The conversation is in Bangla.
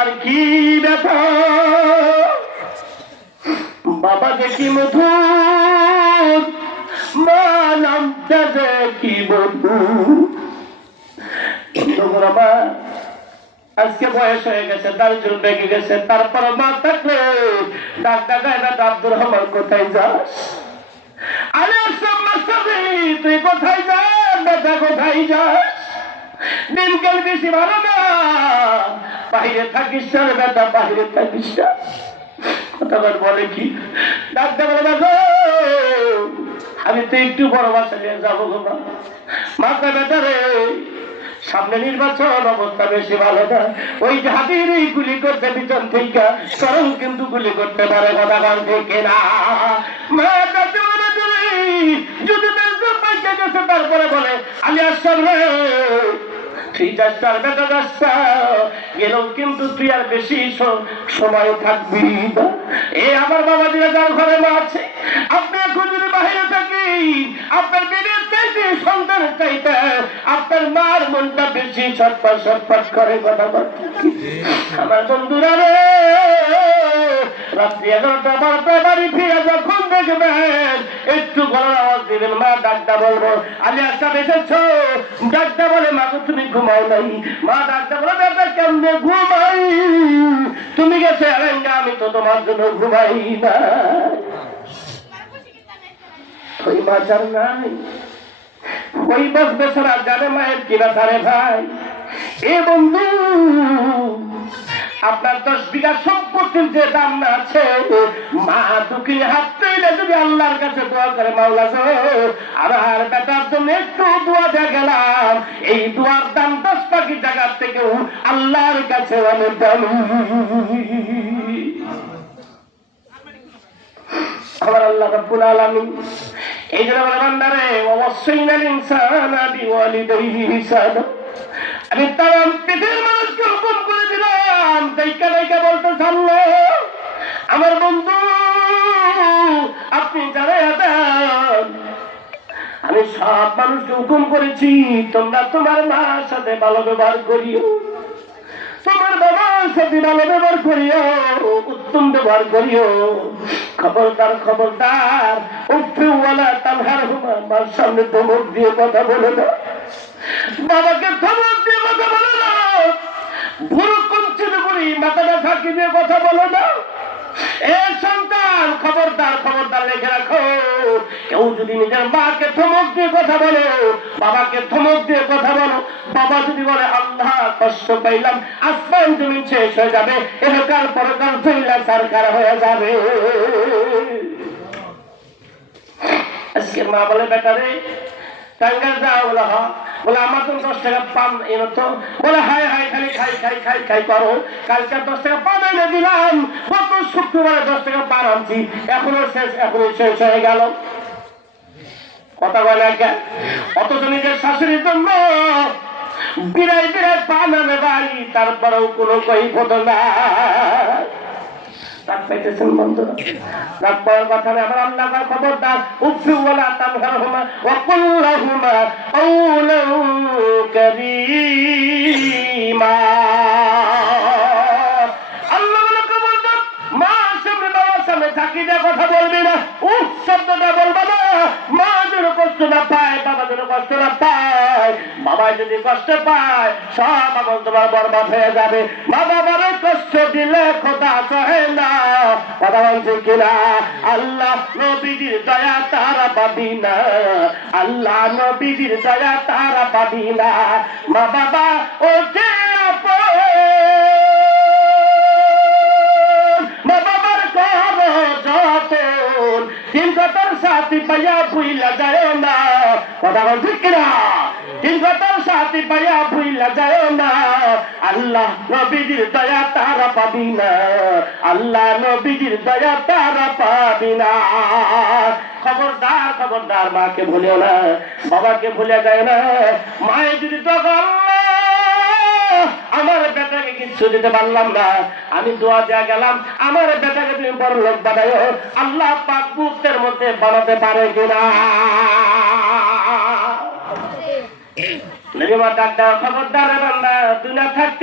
আমার কি ব্যথা, বাবা যে কি মধুর, মা নামটা যে কি মধুর। মা আজকে বয়স হয়ে গেছে, দাড়ি চুল পেকে গেছে, তারপর মা থাকলে ডাক ডাকায় না, আব্দুর রহমান কোথায় যাস? আরে তুই কোথায় যাস? বেটা কোথায় যাস? দিনকাল বেশি ভালো না, বাহিরে থাকিস না বেটা, বাহিরে থাকিস না। কথাবার বলে কি ডাক্তার বলে, দেখো আমি তো একটু বড় বাসা নিয়ে যাবো গো মা। মাথা বেটা রে, সামনে নির্বাচন, অবস্থা বেশি ভালো না। ওই হাতির গুলি করতে পিছন থেকে সরল কিন্তু গুলি করতে পারে, কথা বল থেকে না। মা ডাক্তার বলে, তুমি যদি পাইতে গেছে, তারপরে বলে আলী আসলাম রে, তুই যাচ্ছার বেটা যাচ্ছা গেলেও কিন্তু তুই আর বেশি সময় থাকবি। এ আমার বাবা দিলে যার ঘরে মা আছে, আপনি এখন যদি বাহিরে থাকি, আপনার মেয়ের চাইতে সন্তানের চাইতে আপনার মার মনটা বেশি ছটপট ছটপট করে। কথা বলতে আমার বন্ধুরা রে, রাত্রি 11টা 12টা বাড়ি ফিরে যখন দেখবেন একটু গলার আওয়াজ দিবেন, মা ডাকটা বলবো আলী আসলাম এসেছ। ডাকটা বলে মাগো তুমি ঘুমাও নাই? মা ডাকটা বলে বেটা কেমনে ঘুমাই, তুমি গেছে আরেঙ্গা, আমি তো তোমার জন্য ঘুমাই না। ওই বাজার নাই, ওই বাস বেচারা জানে মায়ের কিনা ধারে ভাই। এ বন্ধু, আপনার 10 বিঘা সম্পত্তির যে দাম না আছে, মা দুঃখী হাত পেলে যদি আল্লাহর কাছে দোয়া করে, মাওলা গো আমার বেটার জন্য একটু দোয়া দিয়ে গেলাম, এই দোয়ার দাম 10 কোটি টাকার থেকেও আল্লাহর কাছে অনেক দাম। আমার আল্লাহ রাব্বুল আলামিন এই জন্য বলে, বান্দারে ওয়াসাইনাল ইনসানা বিওয়ালিদাইহি ইহসানা, আমি তাম পৃথিবীর মানুষকে হুকুম করে দিলাম, দাইকা দাইকা বলতে থামলো, আমার বন্ধু আপনি জানেন আমি সব মানুষকে হুকুম করেছি তোমরা তোমার মার সাথে ভালো ব্যবহার করিও, তোমার বাবার সাথে ভালো ব্যবহার করিও, উত্তম ব্যবহার করিও। খবরদার খবরদার, উফিওয়ালা তানহার হুমা, মার সামনে ধমক দিয়ে কথা বলে না, বাবাকে ধমক দিয়ে কথা বলে না, ভুরু কুঞ্চিত করি মাথাটা ফাঁকি দিয়ে কথা বলে না। এ সন্তান খবরদার খবরদার লেখে রাখো, কেউ যদি নিজের মাকে ধমক দিয়ে কথা বলো, বাবাকে ধমক দিয়ে কথা বলো, বাবা যদি বলে আল্লাহ কষ্ট পাইলাম, আসমান জমিন শেষ হয়ে যাবে, এলাকার পরকাল চইলা সরকার হয়ে যাবে। আজকের মা বলে বেটা রে টাঙ্গাল যাও, বলে হা, বলে আমার তো 10 টাকা পান এনো তো, বলে হাই হাই খালি খাই খাই খাই খাই করো, কালকে 10 টাকা পান এনে দিলাম, গত শুক্রবারে 10 টাকা পান আনছি, এখনো শেষ হয়ে গেল। কথা বলে কেন? অথচ নিজের শাশুড়ির জন্য বিরাই বিরাই পান আনে বাড়ি, তারপরেও কোনো কৈফত না। পাইতেছেন বন্ধুরা, তারপর কথা নেই, আমার আল্লাহ খবরদার, উফিওয়ালা তানহারহুমা ওয়া কুল্লাহুমা কাওলান কারীমা। আল্লাহ বলে খবরদার, মা সামনে বাবার সামনে থাকি দিয়ে কথা বলবি না, উফ শব্দটা বলবা না। মা যেন কষ্ট না পায়, বাবা যেন কষ্ট না পায়। বাবা যদি কষ্ট পায় সব আমল তোমার বরবাদ হয়ে যাবে। মা বাবার কষ্ট দিলে খোদা সহে না, কথা বলছে কিনা? আল্লাহ নবীজির দয়া তারা পাবি না, আল্লাহ নবীজির দয়া তারা পাবি না। মা বাবা ও যে মা বাবার করো যতন, দিন কতর সাথী পাইয়া ভুইলা যায় না, কথা বলছে কিনা? দিন কতর সাথী পাইয়া ভুইলা যায় না, আল্লাহ নবীজির দয়া তারা পাবি না, আল্লাহ নবীজির দয়া তারা পাবি না। খবরদার খবরদার, মাকে ভুলিও না, বাবাকে ভুলে যায় না। মায়ের যদি তখন আমার বেটাকে কিচ্ছু দিতে পারলাম না, আমি দোয়া দেয়া গেলাম, আমার বেটাকে তুমি বড় লোক বানাইও, আল্লাহ পাক মুহূর্তের মধ্যে বানাতে পারে কিনা? খবরদার বান্দা, দুনিয়া থাকতে